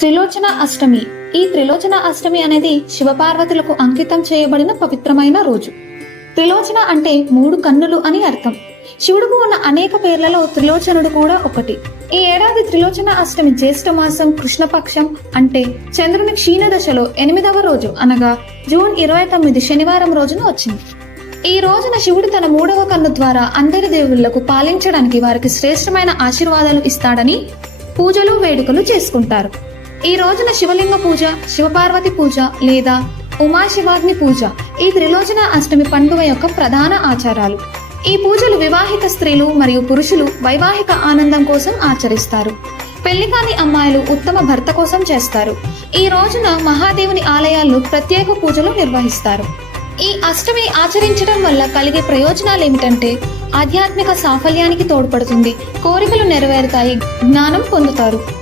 త్రిలోచన అష్టమి. ఈ త్రిలోచన అష్టమి అనేది శివపార్వతులకు అంకితం చేయబడిన పవిత్రమైన రోజు. త్రిలోచన అంటే మూడు కన్నులు అని అర్థం. శివుడుకు ఉన్న అనేక పేర్లలో త్రిలోచనుడు కూడా ఒకటి. ఈ ఏడాది త్రిలోచన అష్టమి జ్యేష్ఠ మాసం కృష్ణపక్షం అంటే చంద్రుని క్షీణ దశలో ఎనిమిదవ రోజు అనగా జూన్ ఇరవై తొమ్మిది శనివారం రోజున వచ్చింది. ఈ రోజున శివుడు తన మూడవ కన్ను ద్వారా అందరి దేవుళ్ళకు పాలించడానికి వారికి శ్రేష్టమైన ఆశీర్వాదాలు ఇస్తాడని పూజలు వేడుకలు చేసుకుంటారు. ఈ రోజున శివలింగ పూజ శివపార్వతి పూజ లేదా ఉమాశివాగ్ని పూజ ఈ త్రిలోచన అష్టమి పండుగ యొక్క ప్రధాన ఆచారాలు. ఈ పూజలు వివాహిత స్త్రీలు మరియు పురుషులు వైవాహిక ఆనందం కోసం ఆచరిస్తారు. పెళ్ళి కాని అమ్మాయిలు ఉత్తమ భర్త కోసం చేస్తారు. ఈ రోజున మహాదేవుని ఆలయాల్లో ప్రత్యేక పూజలు నిర్వహిస్తారు. ఈ అష్టమి ఆచరించడం వల్ల కలిగే ప్రయోజనాలు ఏమిటంటే ఆధ్యాత్మిక సాఫల్యానికి తోడ్పడుతుంది. కోరికలు నెరవేరుతాయి జ్ఞానం పొందుతారు.